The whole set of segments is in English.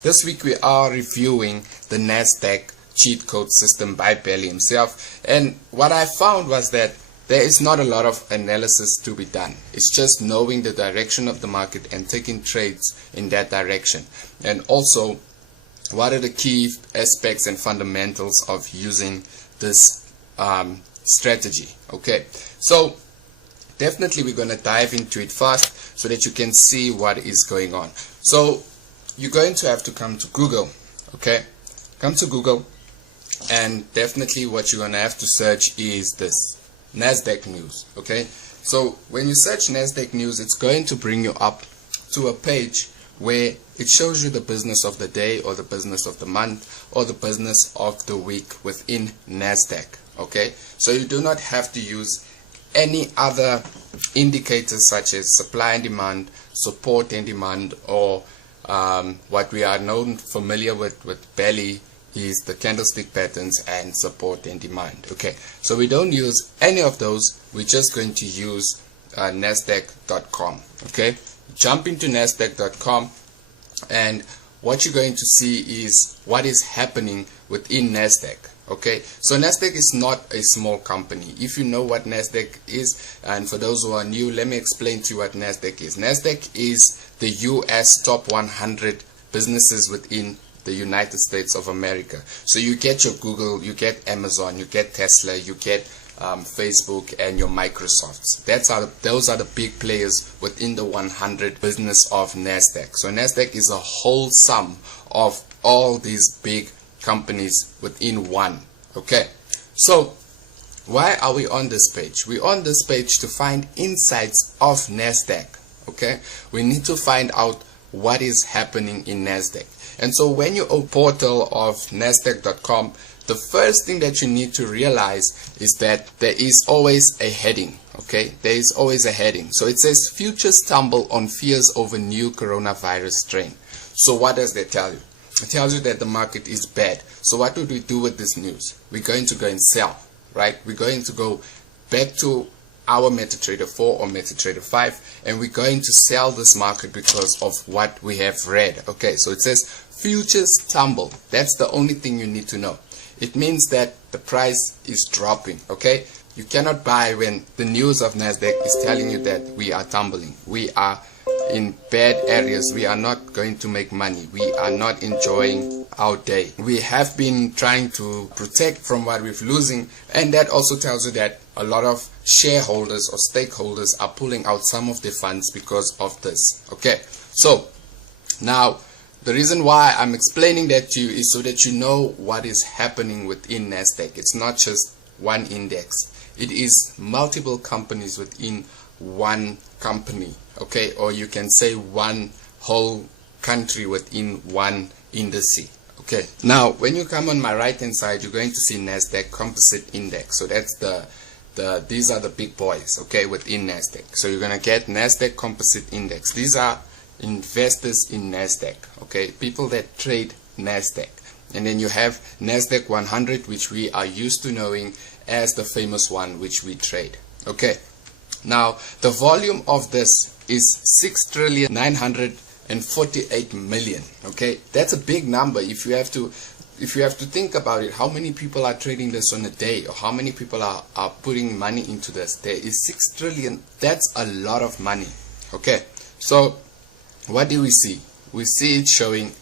This week we are reviewing the NASDAQ cheat code system by Belly himself, and what I found was that there is not a lot of analysis to be done. It's just knowing the direction of the market and taking trades in that direction, and also what are the key aspects and fundamentals of using this strategy. Okay, so definitely we're going to dive into it fast so that you can see what is going on. So you're going to have to come to Google. Okay, come to Google, and definitely what you're going to have to search is this NASDAQ news. Okay, so when you search NASDAQ news, it's going to bring you up to a page where it shows you the business of the day, or the business of the month, or the business of the week within NASDAQ. Okay, so you do not have to use any other indicators such as supply and demand, support and demand, or what we are familiar with Belly is the candlestick patterns and support and demand. Okay, so we don't use any of those. We're just going to use NASDAQ.com. Okay, jump into NASDAQ.com, and what you're going to see is what is happening within NASDAQ. Okay, so NASDAQ is not a small company. If you know what NASDAQ is, and for those who are new, let me explain to you what NASDAQ is. NASDAQ is the US top 100 businesses within the United States of America. So you get your Google, you get Amazon, you get Tesla, you get Facebook, and your Microsofts. Those are the big players within the 100 business of NASDAQ. So NASDAQ is a whole sum of all these big companies within one. Okay, so why are we on this page? We're on this page to find insights of NASDAQ. Okay, we need to find out what is happening in NASDAQ. And so when you open portal of NASDAQ.com, the first thing that you need to realize is that there is always a heading. Okay, there is always a heading. So it says futures tumble on fears over new coronavirus strain. So what does that tell you? It tells you that the market is bad. So what would we do with this news? We're going to go and sell, right? We're going to go back to our MetaTrader 4 or MetaTrader 5, and we're going to sell this market because of what we have read. Okay, so it says futures tumble. That's the only thing you need to know. It means that the price is dropping. Okay, you cannot buy when the news of NASDAQ is telling you that we are tumbling. We are in bad areas. We are not going to make money. We are not enjoying our day. We have been trying to protect from what we're losing, and that also tells you that a lot of shareholders or stakeholders are pulling out some of their funds because of this. Okay, so now the reason why I'm explaining that to you is so that you know what is happening within NASDAQ. It's not just one index. It is multiple companies within one company. Okay, or you can say one whole country within one indice. Okay, now when you come on my right hand side, you're going to see NASDAQ Composite Index. So that's these are the big boys, okay, within NASDAQ. So you're gonna get NASDAQ Composite Index. These are investors in NASDAQ, okay, people that trade NASDAQ. And then you have NASDAQ 100, which we are used to knowing as the famous one which we trade. Okay, now the volume of this is 6,948,000,000. Okay, that's a big number. If you have to think about it, how many people are trading this on a day, or how many people are putting money into this? There is 6 trillion. That's a lot of money. Okay, so what do we see? We see it showing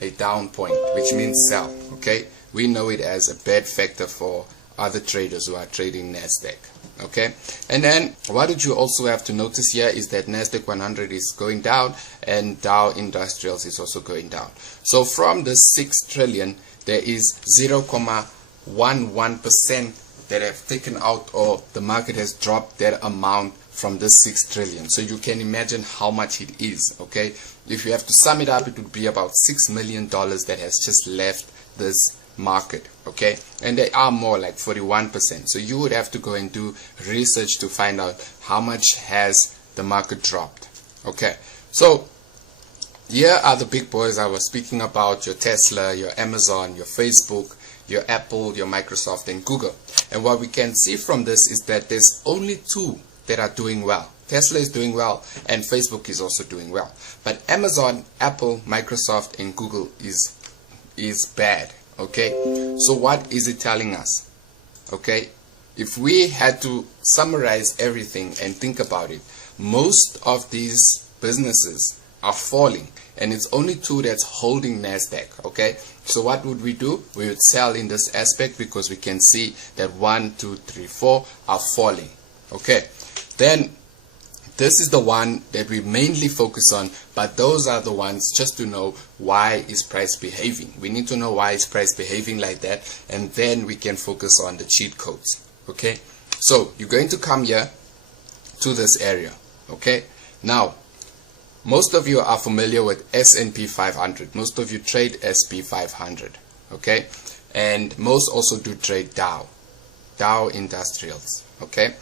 a down point, which means sell. Okay, we know it as a bad factor for other traders who are trading NASDAQ. Okay, and then what did you also have to notice here is that NASDAQ 100 is going down, and Dow Industrials is also going down. So from the 6 trillion, there is 0.11% that have taken out, or the market has dropped that amount from this 6 trillion. So you can imagine how much it is. Okay, if you have to sum it up, it would be about $6 million that has just left this market. Okay, and they are more like 41%. So you would have to go and do research to find out how much has the market dropped. Okay, so here are the big boys I was speaking about: your Tesla, your Amazon, your Facebook, your Apple, your Microsoft, and Google. And what we can see from this is that there's only two that are doing well. Tesla is doing well, and Facebook is also doing well. But Amazon, Apple, Microsoft, and Google is bad. Okay, so what is it telling us? Okay, if we had to summarize everything and think about it, most of these businesses are falling, and it's only two that's holding NASDAQ. Okay, so what would we do? We would sell in this aspect because we can see that 1, 2, 3, 4 are falling. Okay, then this is the one that we mainly focus on, but those are the ones just to know why is price behaving. We need to know why is price behaving like that, and then we can focus on the cheat codes. Okay, so you're going to come here to this area. Okay, now most of you are familiar with S&P 500. Most of you trade SP 500. Okay, and most also do trade Dow Industrials. Okay,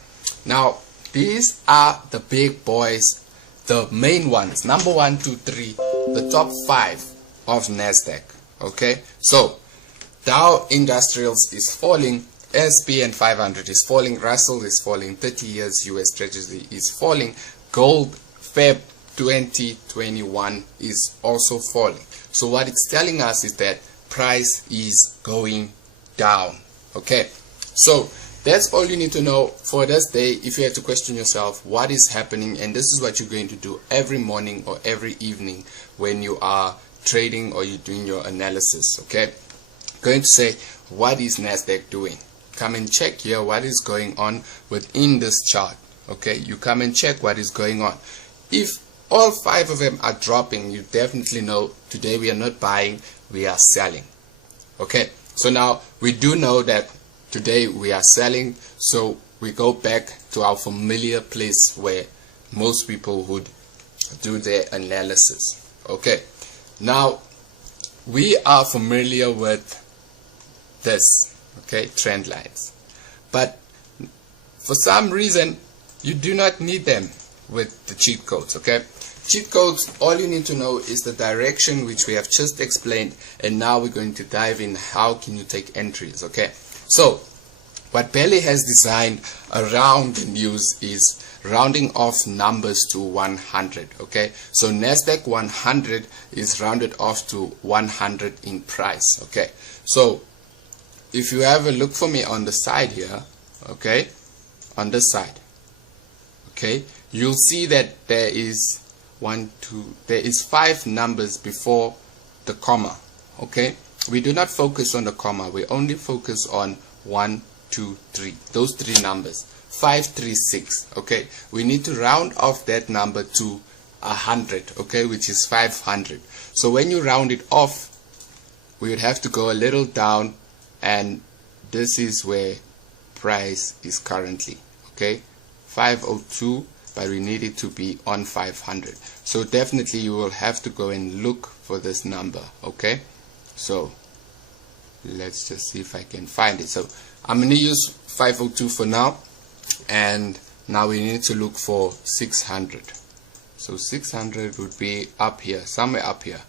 now these are the big boys, the main ones, number 1, 2, 3, the top 5 of NASDAQ. Okay, so Dow Industrials is falling, SP and 500 is falling, Russell is falling, 30 years US Treasury is falling, gold Feb 2021 is also falling. So what it's telling us is that price is going down. Okay, so that's all you need to know for this day. If you had to question yourself what is happening, and this is what you're going to do every morning or every evening when you are trading or you're doing your analysis. Okay, going to say, what is NASDAQ doing? Come and check here what is going on within this chart. Okay, you come and check what is going on. If all 5 of them are dropping, you definitely know today we are not buying, we are selling. Okay, so now we do know that today we are selling, so we go back to our familiar place where most people would do their analysis. Okay, now we are familiar with this, okay, trend lines, but for some reason you do not need them with the cheat codes. Okay, cheat codes, all you need to know is the direction which we have just explained, and now we're going to dive in how can you take entries. Okay, so what Belly has designed around the news is rounding off numbers to 100. Okay, so NASDAQ 100 is rounded off to 100 in price. Okay, so if you have a look for me on the side here, okay, on this side, okay, you'll see that there is there is 5 numbers before the comma. Okay, we do not focus on the comma, we only focus on 1, 2, 3, those 3 numbers, 5, 3, 6. Okay, we need to round off that number to 100, okay, which is 500. So when you round it off, we would have to go a little down, and this is where price is currently. Okay, 502, but we need it to be on 500. So definitely you will have to go and look for this number. Okay, so let's just see if I can find it. So I'm going to use 502 for now, and now we need to look for 600. So 600 would be up here, somewhere up here.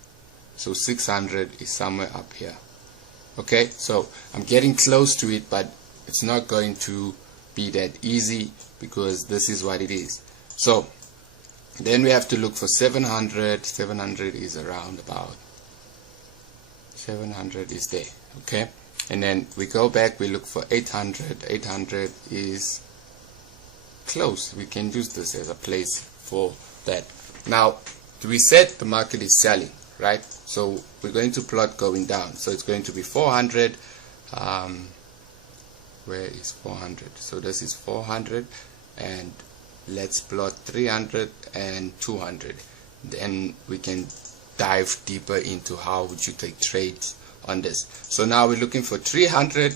So 600 is somewhere up here. Okay, so I'm getting close to it, but it's not going to be that easy because this is what it is. So then we have to look for 700. 700 is around about 700 is there. Okay, and then we go back, we look for 800. 800 is close. We can use this as a place for that. Now we said the market is selling, right? So we're going to plot going down. So it's going to be 400. Where is 400? So this is 400, and let's plot 300 and 200. Then we can dive deeper into how would you take trades on this. So now we're looking for 300,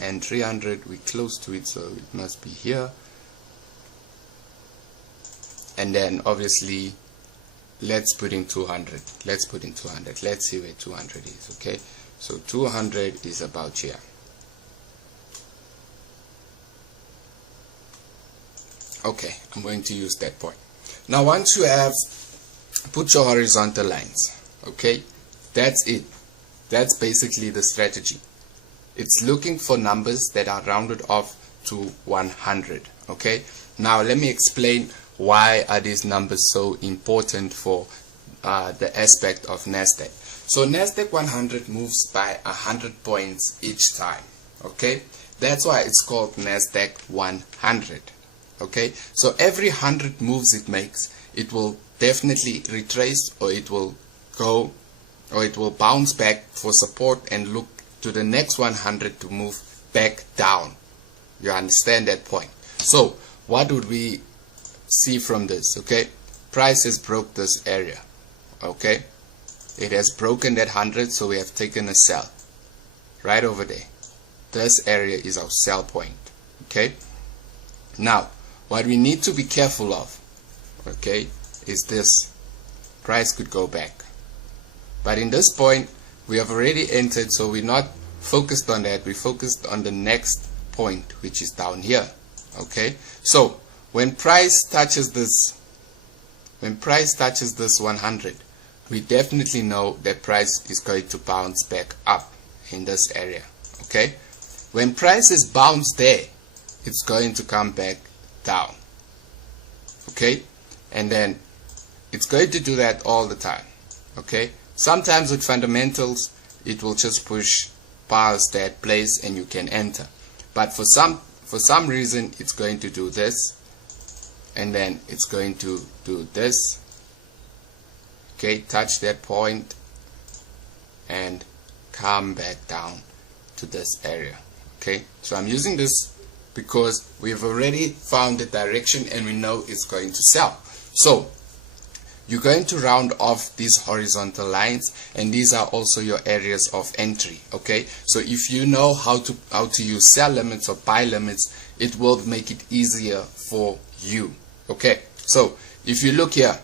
and 300 we're close to it, so it must be here. And then obviously let's put in 200. Let's put in 200. Let's see where 200 is. Okay, so 200 is about here. Okay, I'm going to use that point. Now once you have put your horizontal lines, okay, that's it. That's basically the strategy. It's looking for numbers that are rounded off to 100. Okay, now let me explain why are these numbers so important for the aspect of NASDAQ. So NASDAQ 100 moves by 100 points each time. Okay, that's why it's called NASDAQ 100. Okay, so every 100 moves it makes, it will definitely retrace, or it will go, or it will bounce back for support and look to the next 100 to move back down. You understand that point? So what would we see from this? Okay, price has broke this area. Okay, it has broken that 100, so we have taken a sell right over there. This area is our sell point. Okay, now what we need to be careful of, okay, is this. Price could go back, but in this point we have already entered, so we're not focused on that. We focused on the next point, which is down here. Okay, so when price touches this 100, we definitely know that price is going to bounce back up in this area. Okay, when price is bounced there, it's going to come back down. Okay, and then it's going to do that all the time. Okay, sometimes with fundamentals it will just push past that place and you can enter, but for some reason it's going to do this, and then it's going to do this. Okay, touch that point and come back down to this area. Okay, so I'm using this because we've already found the direction and we know it's going to sell. So you're going to round off these horizontal lines, and these are also your areas of entry. Okay, so if you know how to use sell limits or buy limits, it will make it easier for you. Okay, so if you look here,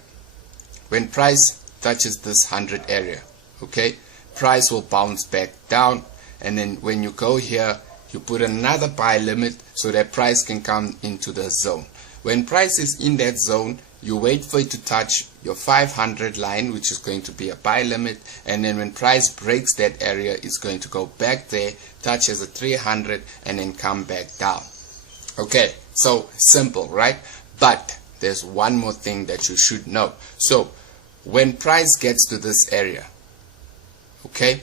when price touches this 100 area, okay, price will bounce back down, and then when you go here, you put another buy limit so that price can come into the zone. When price is in that zone, you wait for it to touch your 500 line, which is going to be a buy limit, and then when price breaks that area, it's going to go back there, touches a 300, and then come back down. Okay, so simple, right? But there's one more thing that you should know. So when price gets to this area, okay,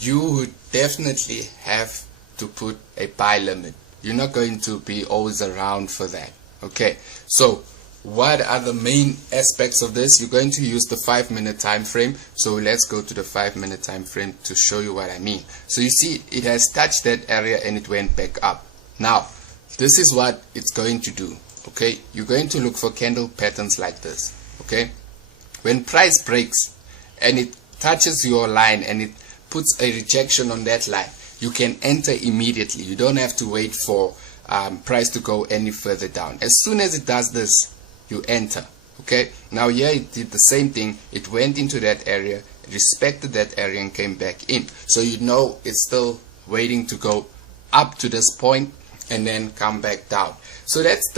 you would definitely have to put a buy limit. You're not going to be always around for that. Okay, so what are the main aspects of this? You're going to use the 5-minute time frame. So let's go to the 5-minute time frame to show you what I mean. So you see it has touched that area and it went back up. Now this is what it's going to do. Okay, you're going to look for candle patterns like this. Okay, when price breaks and it touches your line and it puts a rejection on that line, you can enter immediately. You don't have to wait for price to go any further down. As soon as it does this, you enter. Okay, now here it did the same thing. It went into that area, respected that area, and came back in. So you know it's still waiting to go up to this point and then come back down. So that's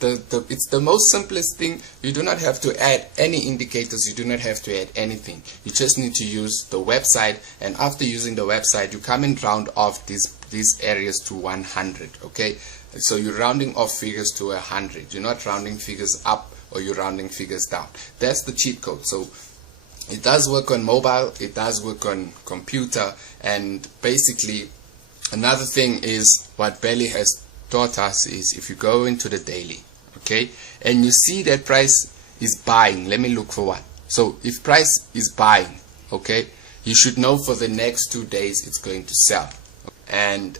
it's the most simplest thing. You do not have to add any indicators. You do not have to add anything. You just need to use the website, and after using the website, you come and round off these areas to 100. Okay, so you're rounding off figures to 100. You're not rounding figures up or you're rounding figures down. That's the cheat code. So it does work on mobile, it does work on computer, and basically another thing is what Belly has taught us is if you go into the daily, okay, and you see that price is buying, let me look for one. So if price is buying, okay, you should know for the next 2 days it's going to sell. And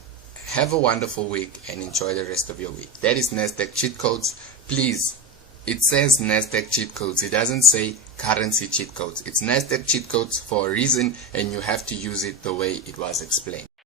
have a wonderful week and enjoy the rest of your week. That is NASDAQ cheat codes. Please, it says NASDAQ cheat codes. It doesn't say currency cheat codes. It's NASDAQ cheat codes for a reason, and you have to use it the way it was explained.